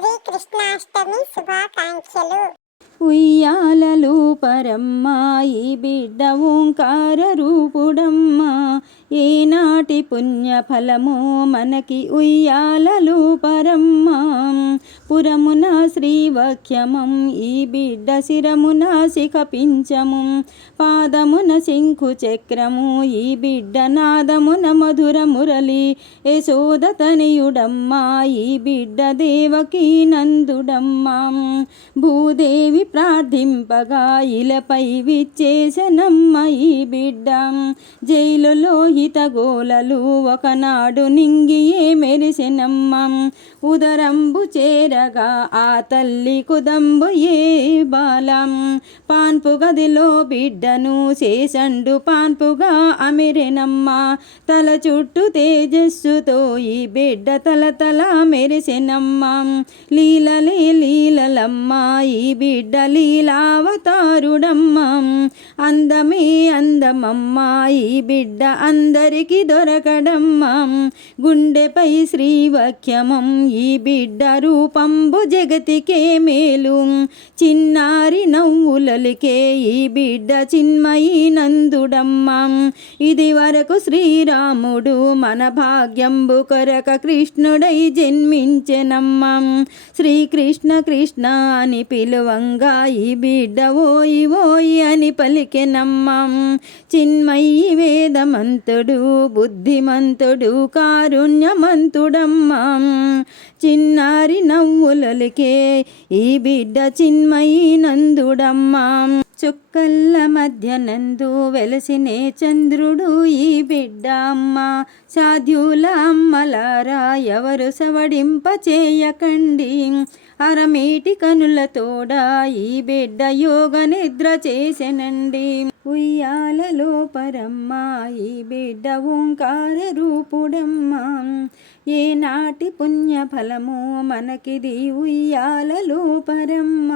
శ్రీకృష్ణాష్టమి శుభాకాంక్షలు. ఉయ్యాలలు పరమ్మ ఈ బిడ్డ ఓంకార రూపుడమ్మ, ఏనాటి పుణ్యఫలమో మనకి ఉయ్యాలలు పరమ్మ. పురమున శ్రీవఖ్యమం ఈ బిడ్డ శిరమున శిఖపించము, పాదమున శంఖు చక్రము ఈ బిడ్డ నాదమున మధుర మురళి. యశోద తనయుడమ్మ ఈ బిడ్డ దేవకీ నందుడమ్మ, భూదేవి ప్రార్థింపగా ఇలపై విచ్చేసనమ్మ ఈ బిడ్డ. జైలులో హితగోలలు ఒకనాడు నింగియే మెరిసెనమ్మ, ఉదరంబు చేరగా ఆ తల్లి కుదంబు ఏ బాలం. పాన్పు గదిలో బిడ్డను శేషండు పాన్పుగా అమిరెనమ్మ, తల చుట్టూ తేజస్సుతో ఈ బిడ్డ తల మెరిసెనమ్మ. లీలలే లీలలమ్మ ఈ బిడ్డ లీలావతారుడమ్మ, అందమే అందమమ్మ ఈ బిడ్డ అందరికి దొరకడమ్మ. గుండెపై శ్రీవఖ్యమం ఈ బిడ్డ రూపంబు జగతికే మేలు, చిన్నారి నవ్వులలికే ఈ బిడ్డ చిన్మయి నందుడమ్మ. ఇది వరకు శ్రీరాముడు మన భాగ్యంబు కొరక కృష్ణుడై జన్మించెనమ్మ. శ్రీకృష్ణ కృష్ణ అని పిలువంగా ఈ బిడ్డ ఓయి ఓయి అని పలికెనమ్మ. చిన్మయి వేదమంతుడు బుద్ధిమంతుడు కారుణ్యమంతుడమ్మ, చిన్నారి నవ్వులలికే ఈ బిడ్డ చిన్మయి నందుడమ్మ. చుక్కల్ల మధ్య నందు వెలసినే చంద్రుడు ఈ బిడ్డ అమ్మ, సాధ్యుల అమ్మలారా ఎవరు సవడింప చేయకండి. అరమేటి కనులతోడా ఈ బిడ్డ యోగ నిద్ర చేసెనండి. ఉయ్యాలలో పరమ్మ ఈ బిడ్డ ఓంకార రూపుడమ్మ, ఏనాటి పుణ్యఫలమో మనకిది ఉయ్యాలలో పరమ్మ.